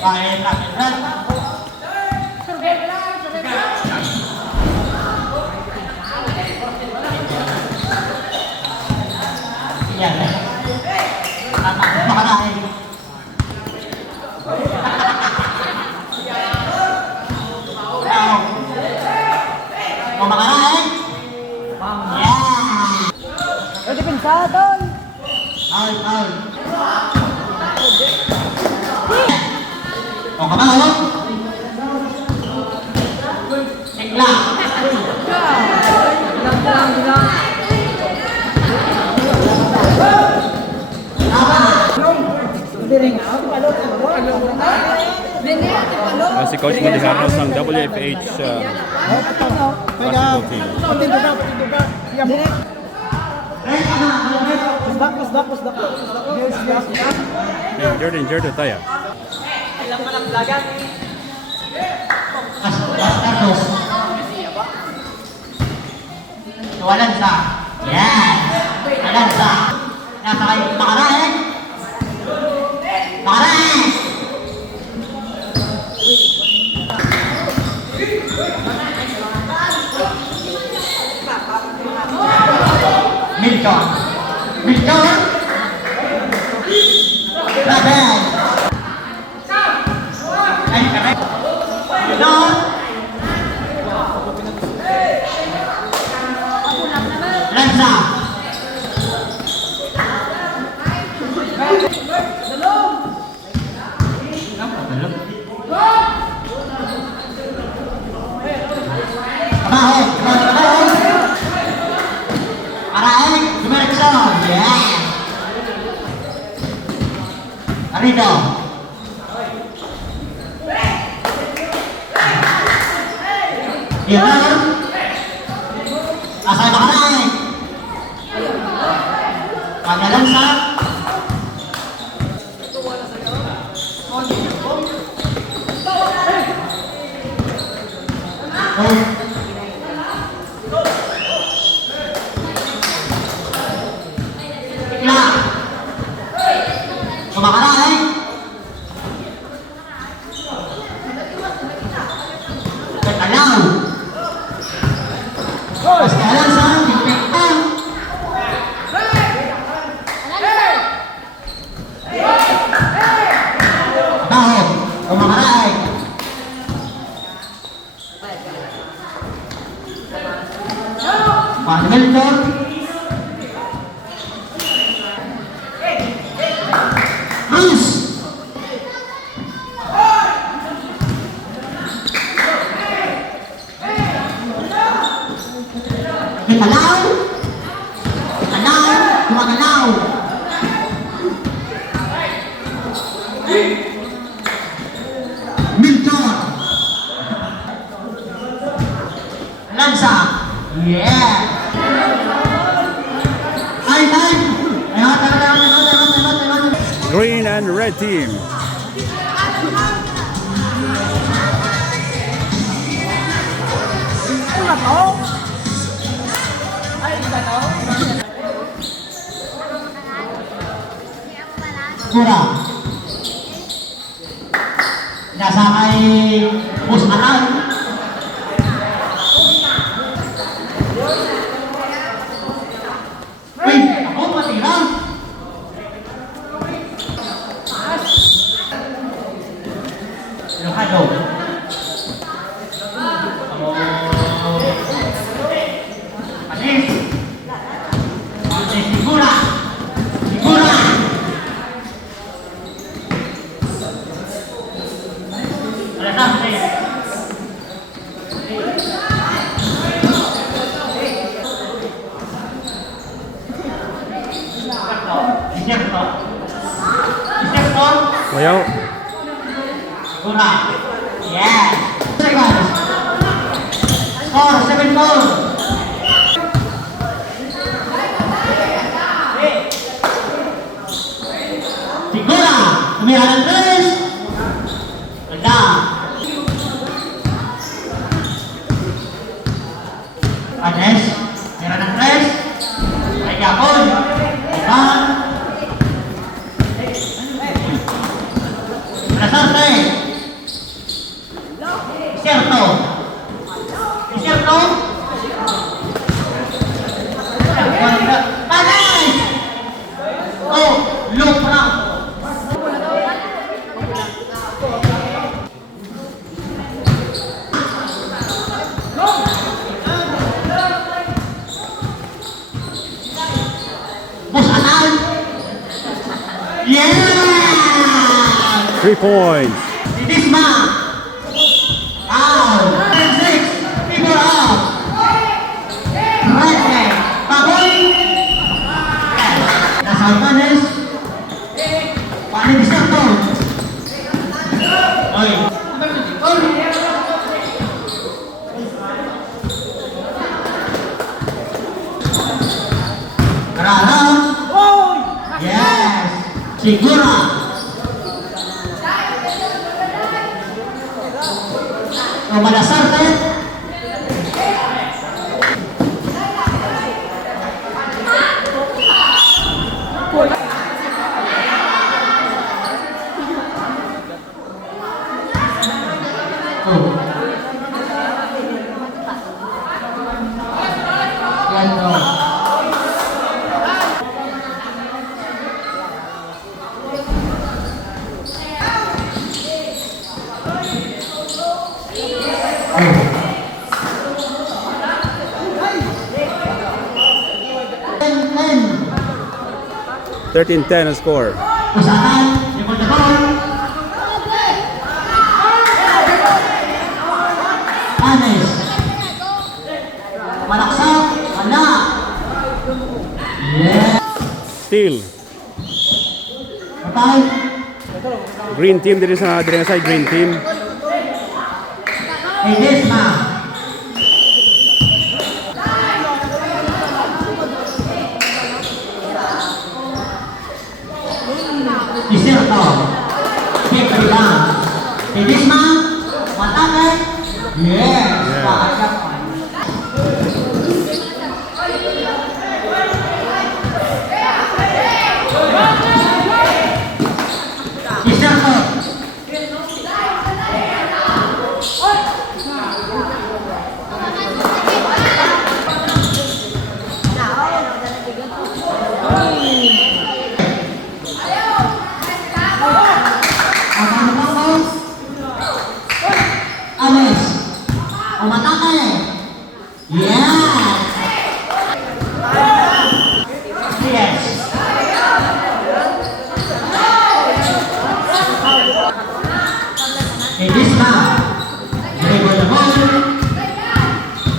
Kain natin rin. Yan. Tama, makarain. Mau makarain? Yeah. Pwede pinsadon. Ay. O kamahon? Sigla. Bilang. Si Coach Malihanos ng WFH basketball team. Jordan tayo. Carlos. Walansa. Yes. Walansa. Nasa kayo. Makarain. Makarain. Milton. Raben. Ay, kami. Milton. Lanza. Kamahon. Araik, Jumerson. Yes. Arido. Diamar. Asal Araik. Pagdalansa. Kumakain. Katalaw. Paskalan sa pipiktan. Bahog. Kumakain. Milton. Bruce. Gumagalaw. Milton. Lanza. Yeah. Green and red team. Kura. Nasa kay Pusatan. Uy, ako matira. Lokado. Anis. Sigura. Ayaw. Guna. Yes. Seconds. Score 7-4. Sigura. Tumira ng 3. Ganda. Anes. Tumira ng 3. Ay kapon. Iban. Low Franco. Busatan. Yeah! 3 points. Didisma. Out. 10-6. People out. Right leg. Baboy. Nasa Almanes. Paano diserto? Oy. Karara. Yes. Sigura. O Malasarte. Oh. Yan o. Ten. 13-10 ang score. Usahan, yung the ball. Anes. Malaksak, wala. Yeah. Steal. Patay. Green team diri sa side, green team. Edesma. Iserto. Pick rebound. Edesma. Matake. Yes. Pakasyak. Iserto. Anes. Umatake. Yes. Yes. Edisma. Dribble the ball.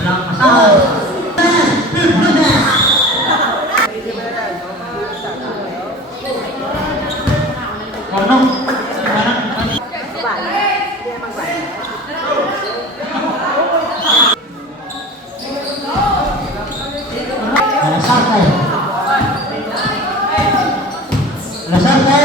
Walang pasal. Karnong. Alasarte. Alasarte,